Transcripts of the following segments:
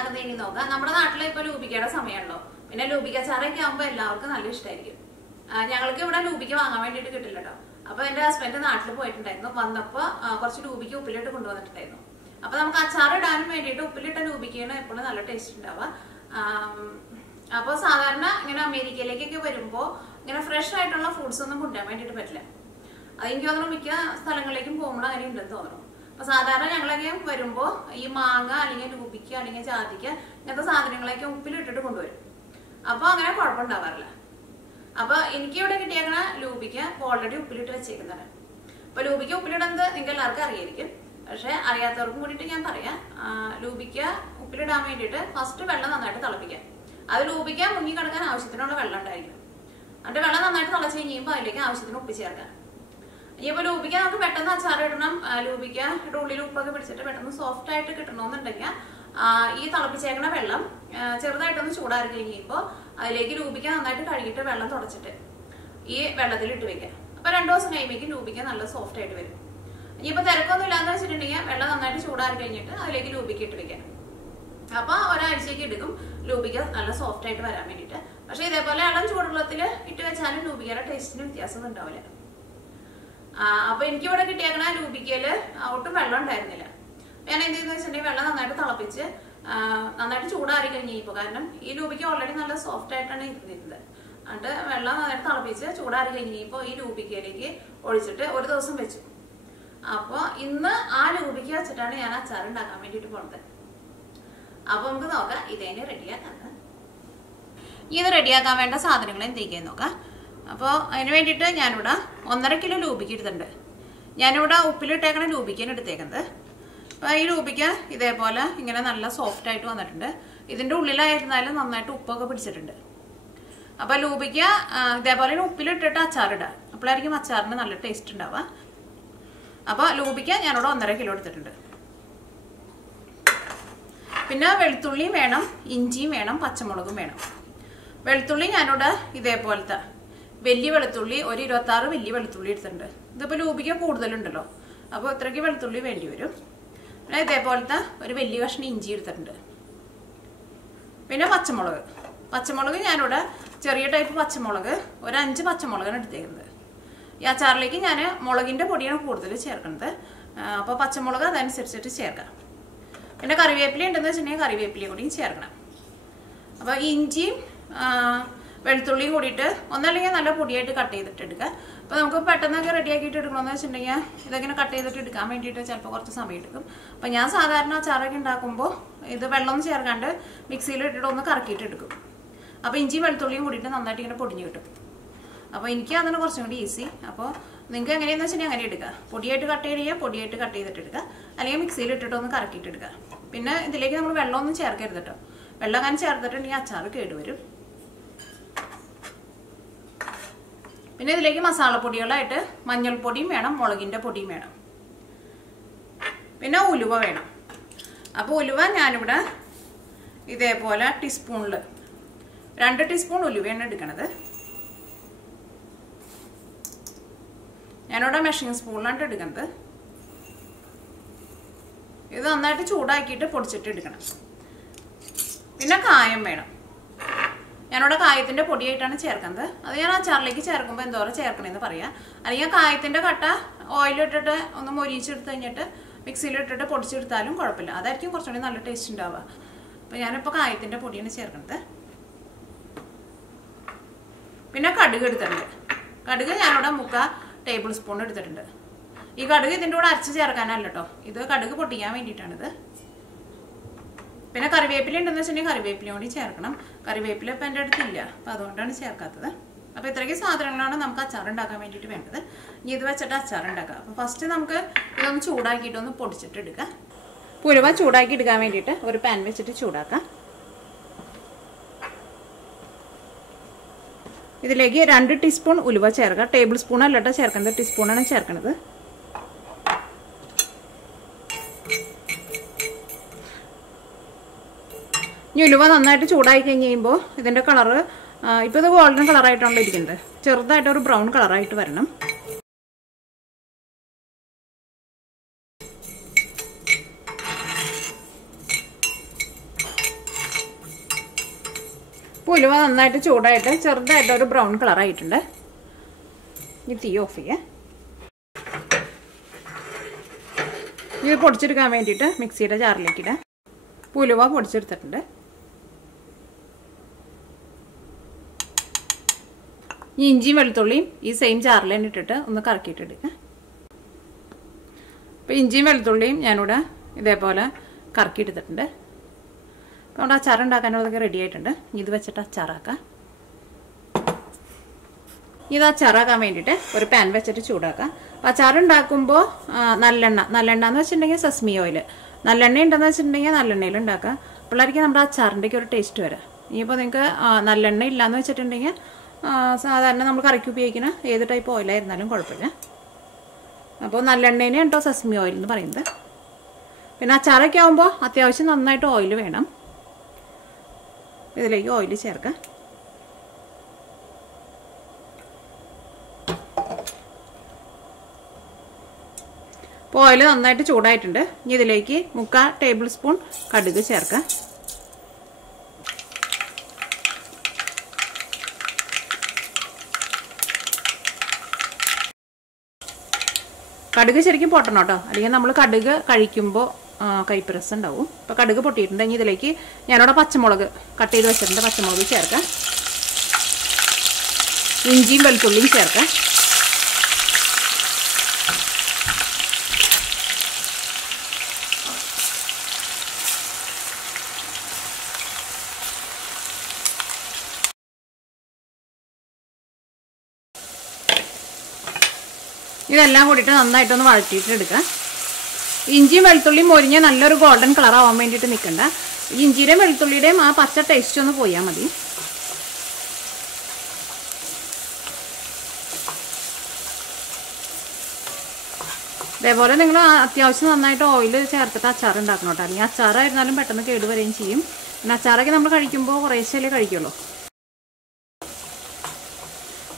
ഉണ്ടാക്കുന്നതിന് നോക്കാം. നമ്മുടെ നാട്ടിൽ ഇപ്പൊ ലൂബിക്കയുടെ സമയമുണ്ടോ, പിന്നെ ലൂബിക്ക ചാറൊക്കെ ആകുമ്പോൾ എല്ലാവർക്കും നല്ല ഇഷ്ടമായിരിക്കും. ഞങ്ങൾക്ക് ഇവിടെ ലൂബിക്ക വാങ്ങാൻ വേണ്ടിയിട്ട് കിട്ടില്ല കേട്ടോ. അപ്പൊ എന്റെ ഹസ്ബൻഡ് നാട്ടിൽ പോയിട്ടുണ്ടായിരുന്നു. വന്നപ്പോ കുറച്ച് ലൂബിക്ക ഉപ്പിലിട്ട് കൊണ്ടുവന്നിട്ടുണ്ടായിരുന്നു. അപ്പൊ നമുക്ക് അച്ചാർ ഇടാനും വേണ്ടിയിട്ട് ഉപ്പിലിട്ട ലൂബിക്കയാണ് എപ്പോഴും നല്ല ടേസ്റ്റ് ഉണ്ടാവുക. അപ്പോൾ സാധാരണ ഇങ്ങനെ അമേരിക്കയിലേക്കൊക്കെ വരുമ്പോൾ ഇങ്ങനെ ഫ്രഷ് ആയിട്ടുള്ള ഫ്രൂട്ട്സ് ഒന്നും കൊണ്ടുവരാൻ വേണ്ടിയിട്ട് പറ്റില്ല. അതെനിക്ക് തോന്നുന്നു മിക്ക സ്ഥലങ്ങളിലേക്കും പോകുമ്പോൾ അങ്ങനെ ഉണ്ടെന്ന് തോന്നുന്നു. അപ്പൊ സാധാരണ ഞങ്ങളൊക്കെ വരുമ്പോൾ ഈ മാങ്ങ അല്ലെങ്കിൽ ലൂബിക്ക അല്ലെങ്കിൽ ജാതിക്ക ഇങ്ങനത്തെ സാധനങ്ങളൊക്കെ ഉപ്പിലിട്ടിട്ട് കൊണ്ടുവരും. അപ്പൊ അങ്ങനെ കുഴപ്പമുണ്ടാവാറില്ല. അപ്പൊ എനിക്ക് ഇവിടെ കിട്ടിയേക്കണ ലൂബിക്ക ഓൾറെഡി ഉപ്പിലിട്ട് വെച്ചേക്കുന്നതാണ്. അപ്പൊ ലൂബിക്ക ഉപ്പിലിടുന്നത് നിങ്ങൾക്ക് എല്ലാവർക്കും അറിയായിരിക്കും. പക്ഷെ അറിയാത്തവർക്കും കൂടിയിട്ട് ഞാൻ പറയാം. ലൂബിക്ക ഉപ്പിലിടാൻ വേണ്ടിയിട്ട് ഫസ്റ്റ് വെള്ളം നന്നായിട്ട് തിളപ്പിക്കാം. അത് ലൂബിക്ക മുങ്ങി കിടക്കാൻ ആവശ്യത്തിനുള്ള വെള്ളം ഉണ്ടായിരിക്കും. എന്നിട്ട് വെള്ളം നന്നായിട്ട് തിളച്ച് കഴിയുമ്പോൾ അതിലേക്ക് ആവശ്യത്തിന് ഉപ്പ് ചേർക്കാം. ഇനിയിപ്പോൾ ലൂബിക്ക നമുക്ക് പെട്ടെന്ന് അച്ചാർ ഇടണം, ലൂബിക്കയുടെ ഉള്ളിൽ ഉപ്പൊക്കെ പിടിച്ചിട്ട് പെട്ടെന്ന് സോഫ്റ്റ് ആയിട്ട് കിട്ടണമെന്നുണ്ടെങ്കിൽ ഈ തിളപ്പിച്ചേക്കണ വെള്ളം ചെറുതായിട്ടൊന്ന് ചൂടാറി കഴിയുമ്പോൾ അതിലേക്ക് ലൂബിക്ക നന്നായിട്ട് കഴുകിയിട്ട് വെള്ളം തുടച്ചിട്ട് ഈ വെള്ളത്തിൽ ഇട്ട് വെക്കാം. അപ്പൊ 2 ദിവസം കഴിയുമ്പോഴേക്കും ലൂബിക്ക നല്ല സോഫ്റ്റ് ആയിട്ട് വരും. ഇനിയിപ്പോൾ തിരക്കൊന്നും ഇല്ലാന്ന് വെച്ചിട്ടുണ്ടെങ്കിൽ വെള്ളം നന്നായിട്ട് ചൂടാറി കഴിഞ്ഞിട്ട് അതിലേക്ക് ലൂബിക്ക ഇട്ട് വെക്കാം. അപ്പൊ ഒരാഴ്ചയ്ക്ക് എടുക്കും ലൂബിക്ക നല്ല സോഫ്റ്റ് ആയിട്ട് വരാൻ വേണ്ടിയിട്ട്. പക്ഷെ ഇതേപോലെ ഇളം ചൂടുവെള്ളത്തിൽ ഇട്ട് വെച്ചാലും ലൂബിക്കയുടെ ടേസ്റ്റിന് വ്യത്യാസം ഉണ്ടാവില്ല. അപ്പൊ എനിക്കിവിടെ കിട്ടിയേക്കണ ലൂബിക്കയില് ഒട്ടും വെള്ളം ഉണ്ടായിരുന്നില്ല. ഞാൻ എന്ത് ചെയ്യുന്ന വെച്ചിട്ടുണ്ടെങ്കിൽ വെള്ളം നന്നായിട്ട് തിളപ്പിച്ച് നന്നായിട്ട് ചൂടാറി കഴിഞ്ഞപ്പോൾ, കാരണം ഈ ലൂബിക്ക ഓൾറെഡി നല്ല സോഫ്റ്റ് ആയിട്ടാണ് ഇരുന്നിരുന്നത്. എന്നിട്ട് വെള്ളം നന്നായിട്ട് തിളപ്പിച്ച് ചൂടാറി കഴിഞ്ഞപ്പോൾ ഈ ലൂബിക്കയിലേക്ക് ഒഴിച്ചിട്ട് ഒരു ദിവസം വെച്ചു. അപ്പോൾ ഇന്ന് ആ ലൂബിക്ക വെച്ചിട്ടാണ് ഞാൻ അച്ചാർ ഉണ്ടാക്കാൻ വേണ്ടിയിട്ട് പോണത്. അപ്പൊ നമുക്ക് നോക്കാം ഇതേനെ റെഡിയാക്കാൻ. ഇത് റെഡിയാക്കാൻ വേണ്ട സാധനങ്ങൾ എന്തൊക്കെയാന്ന് നോക്കാം. അപ്പോൾ അതിന് വേണ്ടിയിട്ട് ഞാനിവിടെ 1.5 കിലോ ലൂബിക്ക എടുത്തിട്ടുണ്ട്. ഞാനിവിടെ ഉപ്പിലിട്ടേക്കണ ലൂബിക്കാണ് എടുത്തേക്കുന്നത്. അപ്പോൾ ഈ ലൂബിക്ക ഇതേപോലെ ഇങ്ങനെ നല്ല സോഫ്റ്റ് ആയിട്ട് വന്നിട്ടുണ്ട്. ഇതിൻ്റെ ഉള്ളിലായിരുന്നാലും നന്നായിട്ട് ഉപ്പൊക്കെ പിടിച്ചിട്ടുണ്ട്. അപ്പോൾ ലൂബിക്ക ഇതേപോലെ ഉപ്പിലിട്ടിട്ട് അച്ചാറിടുക, അപ്പോഴായിരിക്കും അച്ചാറിന് നല്ല ടേസ്റ്റ് ഉണ്ടാവുക. അപ്പോൾ ലൂബിക്ക ഞാനിവിടെ 1.5 കിലോ എടുത്തിട്ടുണ്ട്. പിന്നെ വെളുത്തുള്ളിയും വേണം, ഇഞ്ചിയും വേണം, പച്ചമുളകും വേണം. വെളുത്തുള്ളി ഞാനിവിടെ ഇതേപോലത്തെ വലിയ വെളുത്തുള്ളി ഒരു 26 വലിയ വെളുത്തുള്ളി എടുത്തിട്ടുണ്ട്. ഇതിപ്പോൾ ലൂബിക്ക കൂടുതലുണ്ടല്ലോ, അപ്പോൾ ഇത്രയ്ക്ക് വെളുത്തുള്ളി വേണ്ടി വരും. പിന്നെ ഇതേപോലത്തെ ഒരു വലിയ കഷ്ണം ഇഞ്ചി എടുത്തിട്ടുണ്ട്. പിന്നെ പച്ചമുളക് ഞാനിവിടെ ചെറിയ ടൈപ്പ് പച്ചമുളക് ഒരു 5 പച്ചമുളകാണ് എടുത്തേക്കുന്നത്. ഈ അച്ചാറിലേക്ക് ഞാൻ മുളകിൻ്റെ പൊടിയാണ് കൂടുതൽ ചേർക്കുന്നത്. അപ്പോൾ പച്ചമുളക് അതനുസരിച്ചിട്ട് ചേർക്കാം. പിന്നെ കറിവേപ്പില ഉണ്ടെന്ന് വെച്ചിട്ടുണ്ടെങ്കിൽ കറിവേപ്പിലയും കൂടിയും ചേർക്കണം. അപ്പോൾ ഇഞ്ചിയും വെളുത്തുള്ളിയും കൂടിയിട്ട് ഒന്നല്ലെങ്കിൽ നല്ല പൊടിയായിട്ട് കട്ട് ചെയ്തിട്ട് എടുക്കുക. അപ്പോൾ നമുക്ക് പെട്ടെന്നൊക്കെ റെഡിയാക്കിയിട്ട് എടുക്കണമെന്ന് വെച്ചിട്ടുണ്ടെങ്കിൽ ഇതങ്ങനെ കട്ട് ചെയ്തിട്ട് എടുക്കാൻ വേണ്ടിയിട്ട് ചിലപ്പോൾ കുറച്ച് സമയം എടുക്കും. അപ്പോൾ ഞാൻ സാധാരണ അച്ചാറൊക്കെ ഉണ്ടാക്കുമ്പോൾ ഇത് വെള്ളമൊന്നും ചേർക്കാണ്ട് മിക്സിയിൽ ഇട്ടിട്ട് ഒന്ന് കറക്കിയിട്ട് എടുക്കും. അപ്പോൾ ഇഞ്ചിയും വെളുത്തുള്ളിയും കൂടിയിട്ട് നന്നായിട്ട് ഇങ്ങനെ പൊടിഞ്ഞ് കിട്ടും. അപ്പോൾ എനിക്ക് അതിന് കുറച്ചും കൂടി ഈസി. അപ്പോൾ നിങ്ങൾക്ക് എങ്ങനെയാണെന്ന് വെച്ചിട്ടുണ്ടെങ്കിൽ അങ്ങനെ എടുക്കുക. പൊടിയായിട്ട് കട്ട് ചെയ്യുക, പൊടിയായിട്ട് കട്ട് ചെയ്തിട്ട് എടുക്കുക, അല്ലെങ്കിൽ മിക്സിയിൽ ഇട്ടിട്ട് ഒന്ന് കറക്കിയിട്ട് എടുക്കുക. പിന്നെ ഇതിലേക്ക് നമ്മൾ വെള്ളമൊന്നും ചേർക്കരുത് കേട്ടോ. വെള്ളം അങ്ങനെ ചേർത്തിട്ടുണ്ടെങ്കിൽ അച്ചാർ കേടുവരും. പിന്നെ ഇതിലേക്ക് മസാലപ്പൊടികളായിട്ട് മഞ്ഞൾപ്പൊടിയും വേണം, മുളകിൻ്റെ പൊടിയും വേണം, പിന്നെ ഉലുവ വേണം. അപ്പോൾ ഉലുവ ഞാനിവിടെ ഇതേപോലെ ടീസ്പൂണിൽ 2 ടീസ്പൂൺ ഉലുവയാണ് എടുക്കണത്. ഞാനിവിടെ മെഷറിംഗ് സ്പൂണിലാണ് എടുക്കുന്നത്. ഇത് നന്നായിട്ട് ചൂടാക്കിയിട്ട് പൊടിച്ചിട്ട് എടുക്കണം. പിന്നെ കായം വേണം. ഞാനിവിടെ കായത്തിൻ്റെ പൊടിയായിട്ടാണ് ചേർക്കുന്നത്. അത് ഞാൻ അച്ചാറിലേക്ക് ചേർക്കുമ്പോൾ എന്തോരം ചേർക്കണമെന്ന് പറയാം. അല്ലെങ്കിൽ കായത്തിൻ്റെ കട്ട ഓയിലിട്ടിട്ട് ഒന്ന് മൊരിച്ചെടുത്ത് കഴിഞ്ഞിട്ട് മിക്സിയിലിട്ടിട്ട് പൊടിച്ചെടുത്താലും കുഴപ്പമില്ല. അതായിരിക്കും കുറച്ചുകൂടി നല്ല ടേസ്റ്റ് ഉണ്ടാവുക. അപ്പോൾ ഞാനിപ്പോൾ കായത്തിൻ്റെ പൊടിയാണ് ചേർക്കുന്നത്. പിന്നെ കടുക് എടുത്തിട്ടുണ്ട്. കടുക് ഞാനിവിടെ 3/4 ടേബിൾ സ്പൂൺ എടുത്തിട്ടുണ്ട്. ഈ കടുക് ഇതിൻ്റെ കൂടെ അരച്ച് ചേർക്കാനല്ല കേട്ടോ, ഇത് കടുക് പൊട്ടിക്കാൻ വേണ്ടിയിട്ടാണിത്. പിന്നെ കറിവേപ്പില ഉണ്ടെന്ന് വെച്ചിട്ടുണ്ടെങ്കിൽ കറിവേപ്പിലയും കൂടി ചേർക്കണം. കറിവേപ്പില ഇപ്പം എൻ്റെ അടുത്തില്ല, അപ്പോൾ അതുകൊണ്ടാണ് ചേർക്കാത്തത്. അപ്പോൾ ഇത്രയ്ക്ക് സാധനങ്ങളാണ് നമുക്ക് അച്ചാർ ഉണ്ടാക്കാൻ വേണ്ടിയിട്ട് വേണ്ടത്. ഇനി ഇത് വെച്ചിട്ട് അച്ചാർ ഉണ്ടാക്കാം. അപ്പോൾ ഫസ്റ്റ് നമുക്ക് ഇതൊന്ന് ചൂടാക്കിയിട്ട് ഒന്ന് പൊടിച്ചിട്ട് എടുക്കാം. ഉലുവ ചൂടാക്കി എടുക്കാൻ വേണ്ടിയിട്ട് ഒരു പാൻ വെച്ചിട്ട് ചൂടാക്കാം. ഇതിലേക്ക് 2 ടീസ്പൂൺ ഉലുവ ചേർക്കുക. ടേബിൾ സ്പൂൺ അല്ല കേട്ടോ ചേർക്കുന്നത്, ടീസ്പൂണാണ് ചേർക്കുന്നത്. ഇനി ഉലുവ നന്നായിട്ട് ചൂടായി കഴിഞ്ഞ് കഴിയുമ്പോൾ ഇതിൻ്റെ കളറ് ഇപ്പോൾ ഇത് ഗോൾഡൻ കളറായിട്ടാണല്ലോ ഇരിക്കുന്നത്. ചെറുതായിട്ടൊരു ബ്രൗൺ കളറായിട്ട് വരണം. ഉലുവ നന്നായിട്ട് ചൂടായിട്ട് ചെറുതായിട്ട് ഒരു ബ്രൗൺ കളറായിട്ടുണ്ട്. ഈ തീ ഓഫ് ചെയ്യാം. ഇത് പൊടിച്ചെടുക്കാൻ വേണ്ടിയിട്ട് മിക്സിയുടെ ജാറിലേക്ക് ഇടാം. ഉലുവ പൊടിച്ചെടുത്തിട്ടുണ്ട്. ഈ ഇഞ്ചിയും വെളുത്തുള്ളിയും ഈ സെയിം ജാറിൽ തന്നെ ഇട്ടിട്ട് ഒന്ന് കറക്കിയിട്ടെടുക്കാം. അപ്പോൾ ഇഞ്ചിയും വെളുത്തുള്ളിയും ഞാനിവിടെ ഇതേപോലെ കറക്കിയെടുത്തിട്ടുണ്ട്. അപ്പോൾ നമ്മുടെ അച്ചാർ ഉണ്ടാക്കാനുള്ളതൊക്കെ റെഡി ആയിട്ടുണ്ട്. ഇത് വെച്ചിട്ട് അച്ചാറാക്കാം. ഇത് അച്ചാറാക്കാൻ വേണ്ടിയിട്ട് ഒരു പാൻ വെച്ചിട്ട് ചൂടാക്കാം. അപ്പോൾ അച്ചാർ ഉണ്ടാക്കുമ്പോൾ നല്ലെണ്ണ എന്ന് വെച്ചിട്ടുണ്ടെങ്കിൽ സസ്മി ഓയിൽ, നല്ലെണ്ണ ഉണ്ടെന്ന് വെച്ചിട്ടുണ്ടെങ്കിൽ നല്ലെണ്ണയിൽ ഉണ്ടാക്കാം. അപ്പോഴായിരിക്കും നമ്മുടെ അച്ചാറിൻ്റെയൊക്കെ ഒരു ടേസ്റ്റ് വരാം. ഇനിയിപ്പോൾ നിങ്ങൾക്ക് നല്ലെണ്ണ ഇല്ലയെന്ന് വെച്ചിട്ടുണ്ടെങ്കിൽ സാധാരണ നമ്മൾ കറിക്ക് ഉപയോഗിക്കുന്ന ഏത് ടൈപ്പ് ഓയിലായിരുന്നാലും കുഴപ്പമില്ല. അപ്പോൾ നല്ലെണ്ണേനെ കേട്ടോ സസ്മി ഓയിൽ എന്ന് പറയുന്നത്. പിന്നെ അച്ചാറൊക്കെ ആകുമ്പോൾ അത്യാവശ്യം നന്നായിട്ട് ഓയിൽ വേണം. ഇതിലേക്ക് ഓയിൽ ചേർക്കാം. അപ്പോൾ ഓയിൽ നന്നായിട്ട് ചൂടായിട്ടുണ്ട്. ഇനി ഇതിലേക്ക് 3/4 ടേബിൾ സ്പൂൺ കടുക് ചേർക്കാം. കടുക് ശരിക്കും പൊട്ടണം കേട്ടോ, അല്ലെങ്കിൽ നമ്മൾ കടുക് കഴിക്കുമ്പോൾ കൈപ്രസ് ഉണ്ടാവും. അപ്പോൾ കടുക് പൊട്ടിയിട്ടുണ്ടെങ്കിൽ ഇതിലേക്ക് ഞാനിവിടെ പച്ചമുളക് കട്ട് ചെയ്ത് വെച്ചിട്ടുണ്ട്. പച്ചമുളക് ചേർക്കാം. ഇഞ്ചിയും വെളുത്തുള്ളിയും ചേർക്കാം. ഇതെല്ലാം കൂടിയിട്ട് നന്നായിട്ടൊന്ന് വഴറ്റിയിട്ട് എടുക്കാം. ഇഞ്ചിയും വെളുത്തുള്ളിയും മൊരിഞ്ഞ് നല്ലൊരു ഗോൾഡൻ കളർ ആവാൻ വേണ്ടിയിട്ട് നിൽക്കണ്ട. ഇഞ്ചിയുടെയും വെളുത്തുള്ളിയുടെയും ആ പച്ച ടേസ്റ്റ് ഒന്ന് പോയാൽ മതി. അതേപോലെ നിങ്ങൾ അത്യാവശ്യം നന്നായിട്ട് ഓയിൽ ചേർത്തിട്ട് അച്ചാർ ഉണ്ടാക്കണം കേട്ടോ. അല്ലെങ്കിൽ അച്ചാറായിരുന്നാലും പെട്ടെന്ന് കേടുവരികയും ചെയ്യും. പിന്നെ അച്ചാറൊക്കെ നമ്മൾ കഴിക്കുമ്പോൾ കുറേശ്ശേ കഴിക്കുള്ളൂ.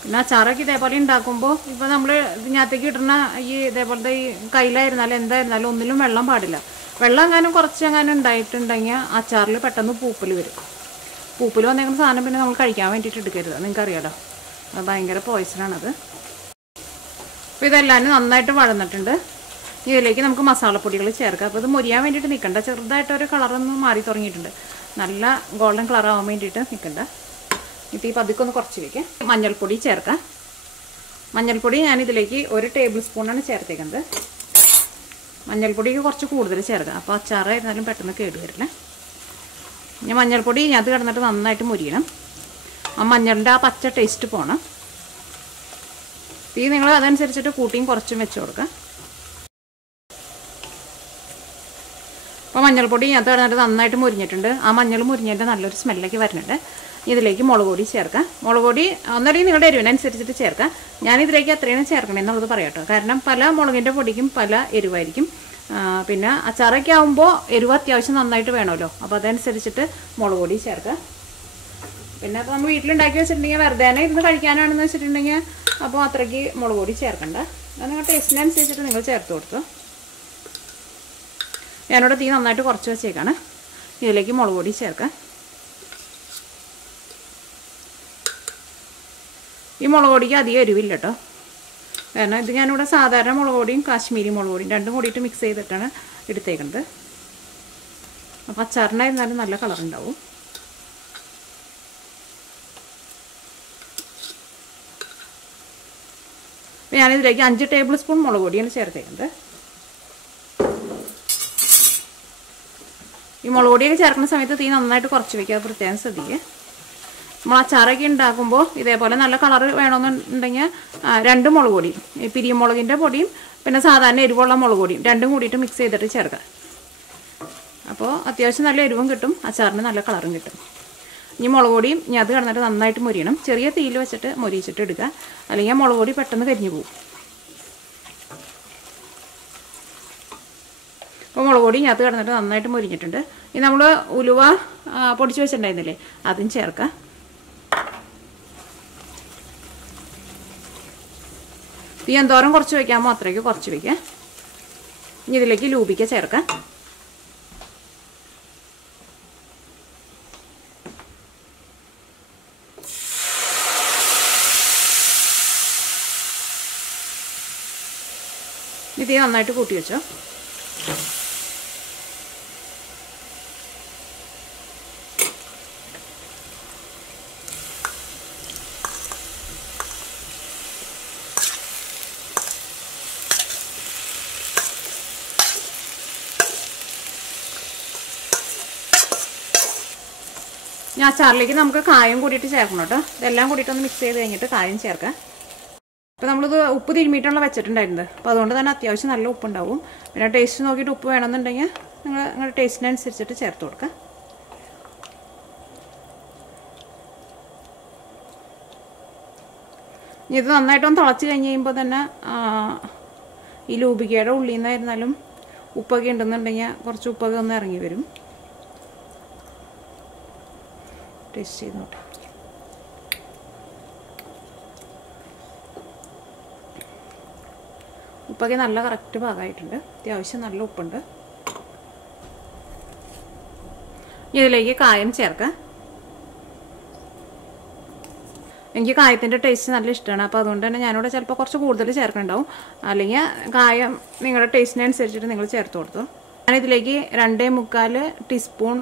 പിന്നെ അച്ചാറൊക്കെ ഇതേപോലെ ഉണ്ടാക്കുമ്പോൾ ഇപ്പോൾ നമ്മൾ ഇതിനകത്തേക്ക് ഇടുന്ന ഈ ഇതേപോലത്തെ ഈ കയ്യിലായിരുന്നാലും എന്തായിരുന്നാലും ഒന്നിലും വെള്ളം പാടില്ല. വെള്ളം എങ്ങാനും കുറച്ചെങ്ങാനും ഉണ്ടായിട്ടുണ്ടെങ്കിൽ അച്ചാറിൽ പെട്ടെന്ന് പൂപ്പൽ വരും. പൂപ്പൽ വന്നേക്കുന്ന സാധനം പിന്നെ നമ്മൾ കഴിക്കാൻ വേണ്ടിയിട്ട് എടുക്കരുത്. നിങ്ങൾക്കറിയാലോ, അത് ഭയങ്കര പോയ്സണാണത്. അപ്പോൾ ഇതെല്ലാം നന്നായിട്ട് വഴന്നിട്ടുണ്ട്. ഇതിലേക്ക് നമുക്ക് മസാലപ്പൊടികൾ ചേർക്കാം. അപ്പോൾ ഇത് മൊരിയാൻ വേണ്ടിയിട്ട് നിൽക്കണ്ട. ചെറുതായിട്ടൊരു കളറൊന്ന് മാറി തുടങ്ങിയിട്ടുണ്ട്. നല്ല ഗോൾഡൻ കളർ ആവാൻ വേണ്ടിയിട്ട് നിൽക്കണ്ട. ഇത് ഈ പതുക്കൊന്ന് കുറച്ച് വയ്ക്കാം. മഞ്ഞൾപ്പൊടി ചേർക്കാം. മഞ്ഞൾപ്പൊടി ഞാനിതിലേക്ക് 1 ടേബിൾ സ്പൂണാണ് ചേർത്തേക്കുന്നത്. മഞ്ഞൾപ്പൊടിക്ക് കുറച്ച് കൂടുതൽ ചേർക്കാം. അപ്പോൾ അച്ചാറായിരുന്നാലും പെട്ടെന്ന് കേടുവരില്ല. ഇനി മഞ്ഞൾപ്പൊടി ഇതിനകത്ത് കിടന്നിട്ട് നന്നായിട്ട് മുരിയണം. ആ മഞ്ഞളിൻ്റെ ആ പച്ച ടേസ്റ്റ് പോകണം. തീ നിങ്ങൾ അതനുസരിച്ചിട്ട് കൂട്ടിയും കുറച്ചും വെച്ച് കൊടുക്കാം. അപ്പോൾ മഞ്ഞൾപ്പൊടി ഇതിനകത്ത് കിടന്നിട്ട് നന്നായിട്ട് മുരിഞ്ഞിട്ടുണ്ട്. ആ മഞ്ഞൾ മുരിഞ്ഞതിൻ്റെ നല്ലൊരു സ്മെല്ലൊക്കെ വരുന്നുണ്ട്. ഇതിലേക്ക് മുളക് പൊടി ചേർക്കാം. മുളക് പൊടി ഒന്നല്ലെങ്കിൽ നിങ്ങളുടെ എരിവിനനുസരിച്ചിട്ട് ചേർക്കാം. ഞാനിതിലേക്ക് എത്രയാണ് ചേർക്കണേ എന്നുള്ളത് പറയാം കേട്ടോ. കാരണം പല മുളകിൻ്റെ പൊടിക്കും പല എരിവായിരിക്കും. പിന്നെ അച്ചാറൊക്കെ ആകുമ്പോൾ എരിവ് അത്യാവശ്യം നന്നായിട്ട് വേണമല്ലോ. അപ്പോൾ അതനുസരിച്ചിട്ട് മുളക് പൊടി ചേർക്കാം. പിന്നെ അപ്പോൾ നമ്മൾ വീട്ടിലുണ്ടാക്കി വെച്ചിട്ടുണ്ടെങ്കിൽ വെറുതെ ഇരുന്ന് കഴിക്കാനാണെന്ന് വെച്ചിട്ടുണ്ടെങ്കിൽ അപ്പോൾ അത്രയ്ക്ക് മുളക് പൊടി ചേർക്കണ്ട. അത് നിങ്ങളുടെ ടേസ്റ്റിനനുസരിച്ചിട്ട് നിങ്ങൾ ചേർത്ത് കൊടുത്തു. ഞാനിവിടെ തീ നന്നായിട്ട് കുറച്ച് വെച്ചേക്കാണ്. ഇതിലേക്ക് മുളക് പൊടി ചേർക്കാം. ഈ മുളക് പൊടിക്ക് അധികം എരിവില്ല കേട്ടോ. കാരണം ഇത് ഞാനിവിടെ സാധാരണ മുളക് പൊടിയും കാശ്മീരി മുളക് പൊടിയും രണ്ടും കൂടിയിട്ട് മിക്സ് ചെയ്തിട്ടാണ് എടുത്തേക്കുന്നത്. അപ്പോൾ അച്ചാറിനായിരുന്നാലും നല്ല കളറുണ്ടാവും. അപ്പോൾ ഞാനിതിലേക്ക് 5 ടേബിൾ സ്പൂൺ മുളക് പൊടിയാണ് ചേർത്തേക്കുന്നത്. ഈ മുളക് പൊടിയൊക്കെ ചേർക്കുന്ന സമയത്ത് തീ നന്നായിട്ട് കുറച്ച് വയ്ക്കുക. പ്രത്യേകം ശ്രദ്ധിക്കുക. നമ്മൾ അച്ചാറൊക്കെ ഉണ്ടാക്കുമ്പോൾ ഇതേപോലെ നല്ല കളർ വേണമെന്നുണ്ടെങ്കിൽ 2 മുളക് പൊടിയും പിരിയമുളകിൻ്റെ പൊടിയും പിന്നെ സാധാരണ എരിവുള്ള മുളക് പൊടിയും രണ്ടും കൂടിയിട്ട് മിക്സ് ചെയ്തിട്ട് ചേർക്കാം. അപ്പോൾ അത്യാവശ്യം നല്ല എരിവും കിട്ടും, അച്ചാറിന് നല്ല കളറും കിട്ടും. ഇനി മുളക് പൊടിയും ഇനി അത് കിടന്നിട്ട് നന്നായിട്ട് മൊരിയണം. ചെറിയ തീയിൽ വെച്ചിട്ട് മൊരിച്ചിട്ട് എടുക്കുക, അല്ലെങ്കിൽ മുളക് പൊടി പെട്ടെന്ന് കരിഞ്ഞു പോകും. അപ്പോൾ മുളക് പൊടി അത് കിടന്നിട്ട് നന്നായിട്ട് മൊരിഞ്ഞിട്ടുണ്ട്. ഇനി നമ്മൾ ഉലുവ പൊടിച്ച് വെച്ചിട്ടുണ്ടായിരുന്നില്ലേ, അതും ചേർക്കാം. തീ എന്തോരം കുറച്ച് വയ്ക്കാമോ അത്രയ്ക്ക് കുറച്ച് വയ്ക്കാം. ഇനി ഇതിലേക്ക് ലൂബിക്ക ചേർക്കാം. നന്നായിട്ട് കൂട്ടി വെച്ചോ. ഇനി അച്ചാറിലേക്ക് നമുക്ക് കായം കൂടിയിട്ട് ചേർക്കണം കേട്ടോ. ഇതെല്ലാം കൂടിയിട്ടൊന്ന് മിക്സ് ചെയ്ത് കഴിഞ്ഞിട്ട് കായം ചേർക്കാം. അപ്പോൾ നമ്മളിത് ഉപ്പ് തിരുമ്മിയിട്ടുള്ള വെച്ചിട്ടുണ്ടായിരുന്നത്. അപ്പോൾ അതുകൊണ്ട് തന്നെ അത്യാവശ്യം നല്ല ഉപ്പുണ്ടാവും. പിന്നെ ടേസ്റ്റ് നോക്കിയിട്ട് ഉപ്പ് വേണമെന്നുണ്ടെങ്കിൽ നിങ്ങളുടെ ടേസ്റ്റിനനുസരിച്ചിട്ട് ചേർത്ത് കൊടുക്കാം. ഇത് നന്നായിട്ടൊന്ന് തിളച്ച് കഴിഞ്ഞ് കഴിയുമ്പോൾ തന്നെ ഈ ലൂബിക്കയുടെ ഉള്ളിൽ നിന്നായിരുന്നാലും ഉപ്പൊക്കെ ഉണ്ടെന്നുണ്ടെങ്കിൽ കുറച്ച് ഉപ്പൊക്കെ ഒന്ന് ഇറങ്ങി വരും. ടേസ്റ്റ് ചെയ്ത് നോക്കാം. ഉപ്പൊക്കെ നല്ല കറക്റ്റ് പാകമായിട്ടുണ്ട്. അത്യാവശ്യം നല്ല ഉപ്പുണ്ട്. ഇതിലേക്ക് കായം ചേർക്കാം. എനിക്ക് കായത്തിൻ്റെ ടേസ്റ്റ് നല്ല ഇഷ്ടമാണ്. അപ്പോൾ അതുകൊണ്ട് തന്നെ ഞാനിവിടെ ചിലപ്പോൾ കുറച്ച് കൂടുതൽ ചേർക്കുന്നുണ്ടാവും. അല്ലെങ്കിൽ കായം നിങ്ങളുടെ ടേസ്റ്റിനനുസരിച്ചിട്ട് നിങ്ങൾ ചേർത്ത് കൊടുത്തു. ഞാനിതിലേക്ക് 2.25 ടീസ്പൂൺ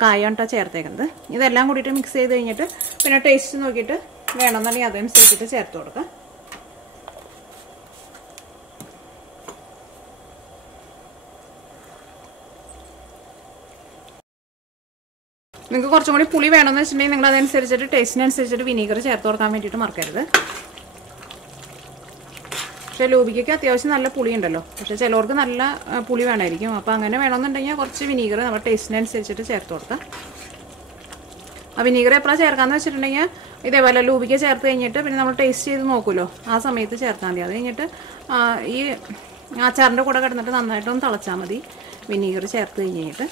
കായം കേട്ടോ ചേർത്തേക്കുന്നത്. ഇതെല്ലാം കൂടിയിട്ട് മിക്സ് ചെയ്ത് കഴിഞ്ഞിട്ട് പിന്നെ ടേസ്റ്റ് നോക്കിയിട്ട് വേണമെന്നുണ്ടെങ്കിൽ അതനുസരിച്ചിട്ട് ചേർത്ത് കൊടുക്കാം. നിങ്ങൾക്ക് കുറച്ചും കൂടി പുളി വേണമെന്ന് വെച്ചിട്ടുണ്ടെങ്കിൽ നിങ്ങൾ അതനുസരിച്ചിട്ട് ടേസ്റ്റിനനുസരിച്ചിട്ട് വിനീഗർ ചേർത്ത് കൊടുക്കാൻ വേണ്ടിയിട്ട് മറക്കരുത്. പക്ഷേ ലൂബിക്കയ്ക്ക് അത്യാവശ്യം നല്ല പുളി ഉണ്ടല്ലോ. പക്ഷേ ചിലവർക്ക് നല്ല പുളി വേണമായിരിക്കും. അപ്പോൾ അങ്ങനെ വേണമെന്നുണ്ടെങ്കിൽ കുറച്ച് വിനീഗർ നമ്മുടെ ടേസ്റ്റിനനുസരിച്ചിട്ട് ചേർത്ത് കൊടുക്കാം. ആ വിനീഗർ എപ്പോഴാണ് ചേർക്കാമെന്ന് വെച്ചിട്ടുണ്ടെങ്കിൽ ഇതേപോലെ ലൂബിക്ക ചേർത്ത് കഴിഞ്ഞിട്ട് പിന്നെ നമ്മൾ ടേസ്റ്റ് ചെയ്ത് നോക്കുമല്ലോ, ആ സമയത്ത് ചേർത്താൽ മതി. അത് കഴിഞ്ഞിട്ട് ഈ അച്ചാറിൻ്റെ കൂടെ കിടന്നിട്ട് നന്നായിട്ടൊന്ന് തിളച്ചാൽ മതി വിനീഗർ ചേർത്ത് കഴിഞ്ഞിട്ട്.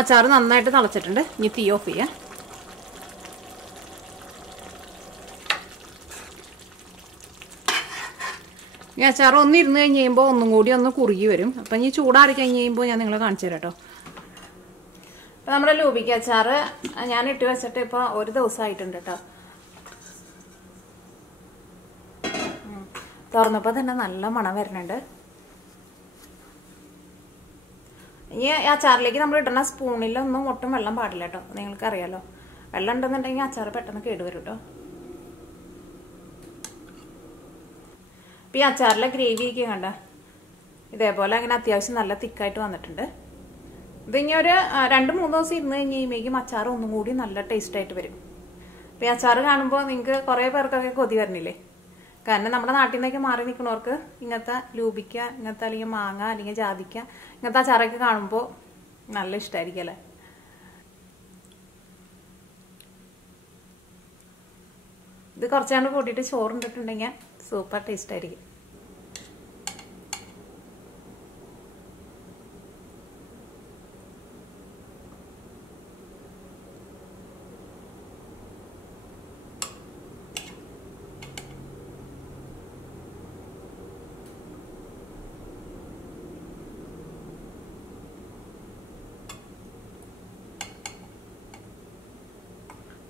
അച്ചാർ നന്നായിട്ട് തിളച്ചിട്ടുണ്ട്. ഇനി തീ ഓഫ് ചെയ്യാം. ഈ അച്ചാർ ഒന്ന് ഇരുന്ന് കഴിഞ്ഞ് കഴിയുമ്പോൾ ഒന്നും കൂടി ഒന്ന് കുറുകി വരും. അപ്പം ഇനി ചൂടാറി കഴിഞ്ഞ് കഴിയുമ്പോൾ ഞാൻ നിങ്ങളെ കാണിച്ചു തരാം കേട്ടോ. അപ്പം നമ്മുടെ ലൂബിക്ക അച്ചാർ ഞാൻ ഇട്ട് വെച്ചിട്ട് ഇപ്പോൾ ഒരു ദിവസമായിട്ടുണ്ട് കേട്ടോ. തുറന്നപ്പോൾ തന്നെ നല്ല മണം വരുന്നുണ്ട്. ഈ അച്ചാറിലേക്ക് നമ്മൾ ഇടുന്ന സ്പൂണിലൊന്നും ഒട്ടും വെള്ളം പാടില്ല കേട്ടോ. നിങ്ങൾക്കറിയാലോ, വെള്ളം ഉണ്ടെന്നുണ്ടെങ്കിൽ അച്ചാർ പെട്ടെന്ന് കേടുവരും കേട്ടോ. ഇപ്പം ഈ അച്ചാറിലെ ഗ്രേവിയൊക്കെ കണ്ട ഇതേപോലെ അങ്ങനെ അത്യാവശ്യം നല്ല തിക്കായിട്ട് വന്നിട്ടുണ്ട്. ഇതിങ്ങനെ ഒരു 2-3 ദിവസം ഇരുന്ന് കഴിഞ്ഞ് കഴിയുമ്പോഴേക്കും അച്ചാർ ഒന്നും കൂടി നല്ല ടേസ്റ്റായിട്ട് വരും. അപ്പം ഈ അച്ചാർ കാണുമ്പോൾ നിങ്ങൾക്ക് കുറേ പേർക്കൊക്കെ കൊതി വരണില്ലേ? കാരണം നമ്മുടെ നാട്ടിൽ നിന്നൊക്കെ മാറി നിൽക്കുന്നവർക്ക് ഇങ്ങനത്തെ ലൂബിക്ക, ഇങ്ങനത്തെ അല്ലെങ്കിൽ മാങ്ങ അല്ലെങ്കിൽ ജാതിക്ക, ഇങ്ങനത്തെ അച്ചാറൊക്കെ കാണുമ്പോൾ നല്ല ഇഷ്ടമായിരിക്കും അല്ലേ? ഇത് കുറച്ചാണ്ട് കൂട്ടിയിട്ട് ചോറുണ്ടിട്ടുണ്ടെങ്കിൽ സൂപ്പർ ടേസ്റ്റ് ആയിരിക്കും.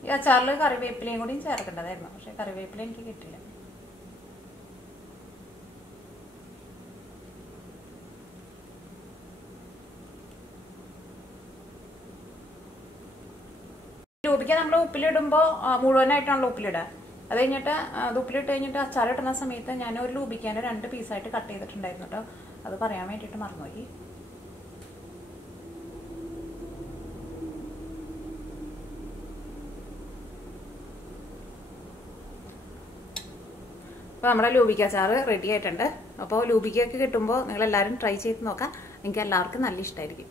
ഈ അച്ചാറിൽ കറിവേപ്പിലയും കൂടി ചേർക്കേണ്ടതായിരുന്നു. പക്ഷെ കറിവേപ്പില എനിക്ക് കിട്ടില്ല. ലൂബിക്ക നമ്മൾ ഉപ്പിലിടുമ്പോൾ മുഴുവനായിട്ടാണല്ലോ ഉപ്പിലിടുക. അത് കഴിഞ്ഞിട്ട് അത് ഉപ്പിലിട്ട് കഴിഞ്ഞിട്ട് അച്ചാർ ഇടുന്ന സമയത്ത് ഞാൻ ഒരു ലൂബിക്കേനെ 2 പീസായിട്ട് കട്ട് ചെയ്തിട്ടുണ്ടായിരുന്നു കേട്ടോ. അത് പറയാൻ വേണ്ടിയിട്ട് മറന്നുപോയി. അപ്പോൾ നമ്മുടെ ലൂബിക്ക അച്ചാർ റെഡി ആയിട്ടുണ്ട്. അപ്പോൾ ലൂബിക്കയൊക്കെ കിട്ടുമ്പോൾ നിങ്ങളെല്ലാവരും ട്രൈ ചെയ്ത് നോക്കാം. നിങ്ങൾക്ക് എല്ലാവർക്കും നല്ല ഇഷ്ടമായിരിക്കും.